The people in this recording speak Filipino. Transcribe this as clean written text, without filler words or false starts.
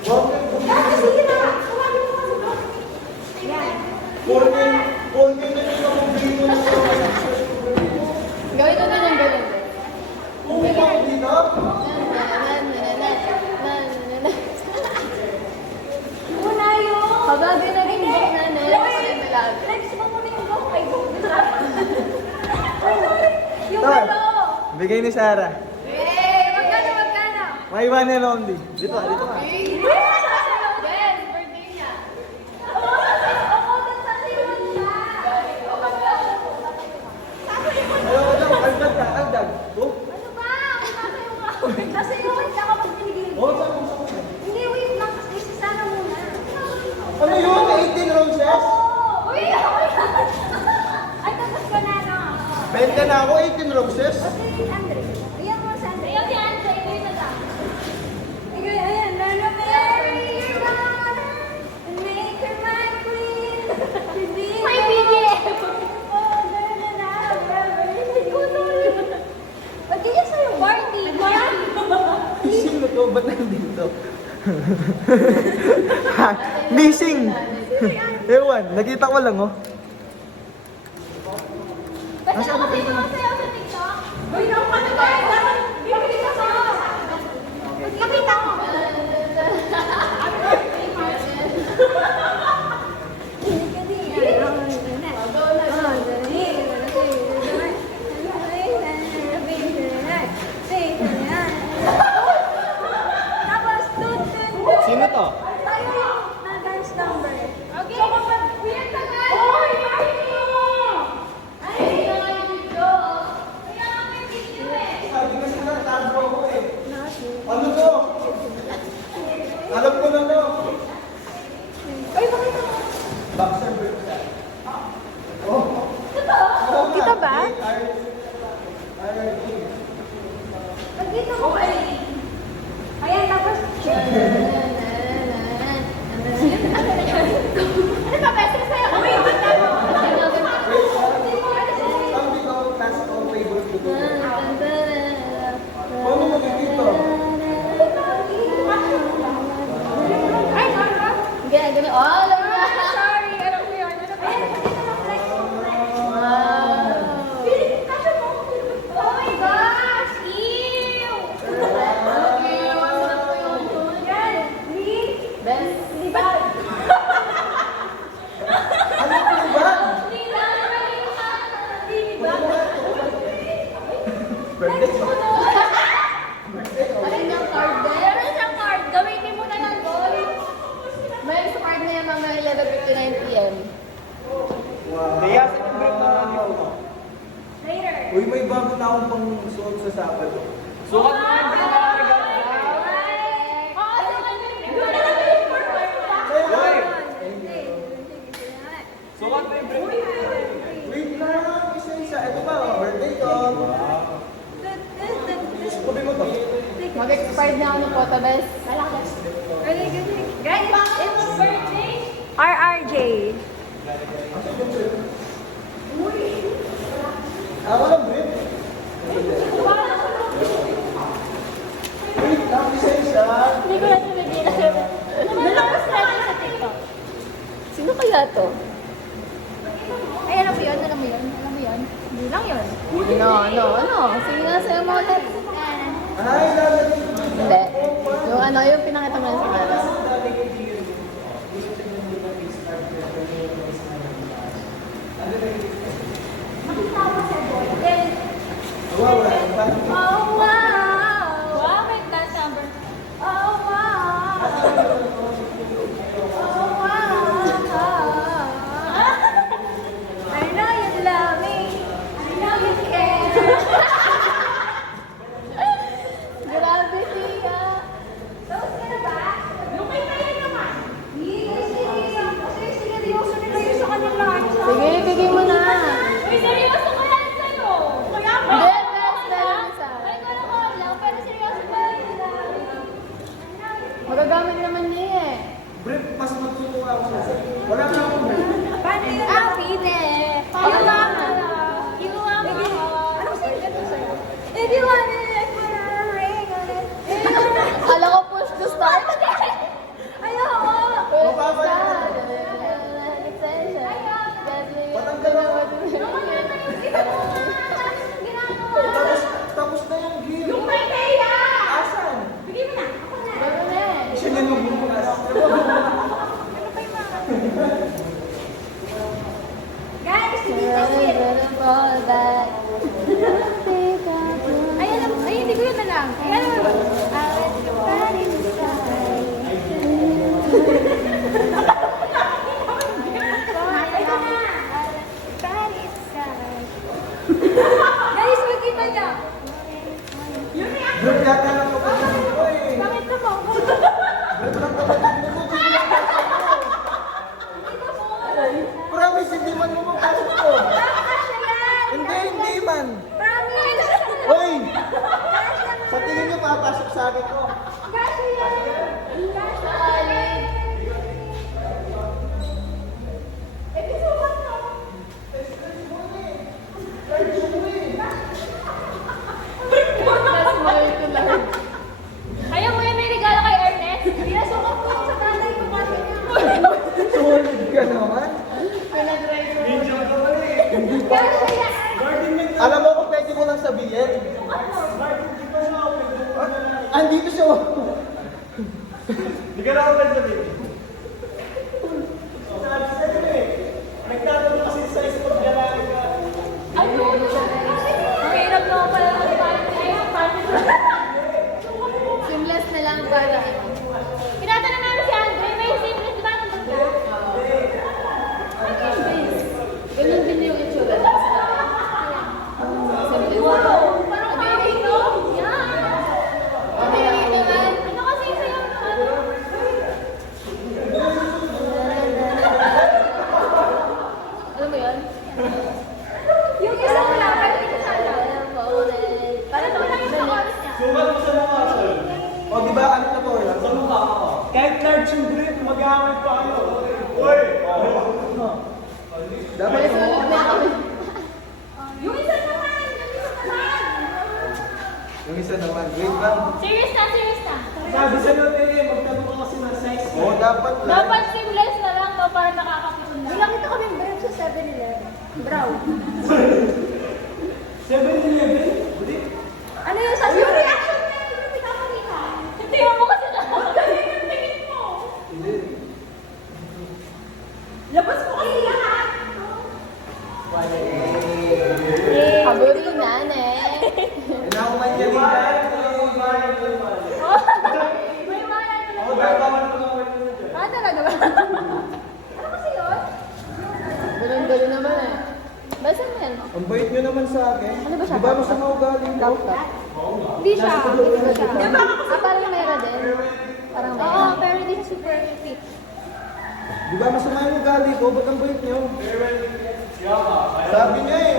Sige na! Tawagin mo kasi bro. Yan. Gawin ko din ang ganun. Muna yun! Habang din naging book na Next mo muna yung book. Ay, book na. Ay, sorry. Yung ano. Bigay ni Sarah. Magkano, magkano? May one and only. Dito ka. Yes, birthday niya. Ako, nagsasayawan siya. Agdag. Oh. Ano ba? Sasayaw ka. Sasayawan siya kapag binigay mo. Hindi, wait lang. Kasi sana muna. Ano yun? 18 roses? Uy! Ay, tapos ka na, no? 20 na ako, 18 roses? Kasi Andre. Ayan mo si Andre. Ayan si Andre. Ito yung tata. Ayan, Lala Mary, your daughter, and make her my queen. My BDF! Oh, na. Ko, sorry. Ba't ganyan sa'yo? Party. Sino to? Ba't nandito? Missing! Ewan, nakita ko lang oh. Basta ako sa'yo masayaw sa TikTok. Uy, naku, ano ba? Bibigyan ka sa'yo. Makita mo. Tapos, Sino to? tayo yung na-dance number. Okay. So, kapag weird ka nga. Hoy, bakit mo? Ay, hindi nga yung video. Kaya nga may video eh. Sabi kasi na, tago ako eh. Ano to? Alam ko na to. Ay, bakit mo? Boxer birthday. Oh. Kita ba? Pagkita mo ba? Ayan, tapos... Ano ba, best friend sa'yo? Uy, basta mo! Ang ikaw, last all favorite ko to. Paano mo dito? Ay, ano? Ganun. Oh, alam mo. Sorry, ano ko yun? Ano ba? Ayan, pakita mo, flex mo, flex. Kasha mo. Oh my gosh! Ew! Yan, Lee. Best. Libag. Ano ko ba? Birthday ko. Alin yung card din? Meron siyang card. Gamitin mo na lang, boy. May sa card na yan mga 11:59 p.m. Kaya celebrate na lang ako. Later. Uy, may bago na akong pang suot sa Sabado. Sukat mo yung Oo, sukat mo yung Doon na lang yung Hoy! Sukat mo yung Wait lang, isa-isa. Ito pa, birthday ko. Sabi mo to. Mag-expired na ako ng photo, best. Guys, it's birthday. RRJ. Ako lang, Brit. Wait lang, isa-isa. Hindi ko lang nabigyan. Nalakas natin sa TikTok. Sino kaya to? Ay, alam mo yun? Alam mo yun? Alam mo yun? Hindi lang yun. Ano? Sige na sa'yo mo ulit. Ay, lalagay. Hindi. Yung pinakita mo lang sa kanila. Makitawa sa boy. Then, Wow, oh wow! Wow, may dance number. Oh wow! Oh wow! I know you love me. I know you care. Grabe siya. Tapos ka na ba? Yung kay Kaya naman. Kasi seryoso nila yun sa kanyang lahat. Sige, bigay mo na. Uy, seryoso ko yan sa'yo. Kaya ba? Hindi, best na lang isa. Ay, ko lang, pero seryoso ko yan sila. Magagamit naman niya eh. Brit, mas magsuko ako sa wala ka akong Brit. Paano yun? Pide. Paano You ba? want You want Anong sa'yo? Sa'yo? If you want it, put a ring on it. Kala ko push to start. Ito na. Guys, magkita niya. Group yata ng kapatid ko eh. Bakit na po? Group ng kapatid mo. Promise, hindi man mo mapasok ko. Hindi man. Promise. Hoy! Sa tingin niyo papasok sa akin ko. Gasya yan. Gasya yan. Mas more to learn. Ayaw mo yung may regalo kay Ernest? Pinasukat ko sa tatay ko kasi niya. Solid ka naman. Pinag-drive. Gasya yan. Alam mo kung pwede mo lang sabihin. Andito siya. Hindi ka na ako nagsabihin. Nagtatanong kasi sa isip ko galahin ka. Ano? Ang hirap na ako pala ng party. Seamless na lang para Tinatanong namin si Andre, may simple di ba nandun ka? ganun din yung itsura. Seamless. Wow! Parang baby, no? Yan! Okay naman. Ano kasi sa'yo? Ano? Alam mo yun? Yung isa ko lang, pero ito sana. Parang wala yung pangalas niya. Sukat mo sa mukha, sir. O, di ba? Ano na po? Sa mukha ako. Kahit large yung grip, mag-aamit pa kayo. Uy! Dapat May sulit na kami. Yung isa naman! Yung isa naman! yung isa naman. Wait lang. Serious na, serious na. Sabi sa natin eh, magtanong ka kasi ng size ko. O, dapat lang. Dapat seamless na lang, no? Para nakakapitol na. May nakita kami brown sa 7-Eleven. Brown. 7-Eleven? Hindi. Ano yung sabi? Yung reaction niya, hindi mo pinapakita. Tingnan mo kasi na. Tingnan tingin mo. Labas mo kasi lahat. Haburi na, ne. Inakuman niya rin. May wala na Ako gagawan ko ng word na dyan. Ah, talaga ba? Ano kasi yun? Galing-galing naman eh. Basta mo yan. Ang bait niyo naman sa akin. Ano ba siya? Di ba masama ugali mo? Hindi siya. Hindi siya. Parang mayroon din. Parang Oo, mayroon. pero hindi super fit. Di ba masama yung ugali ko? Ba't ang bait niyo? Sabi niya eh.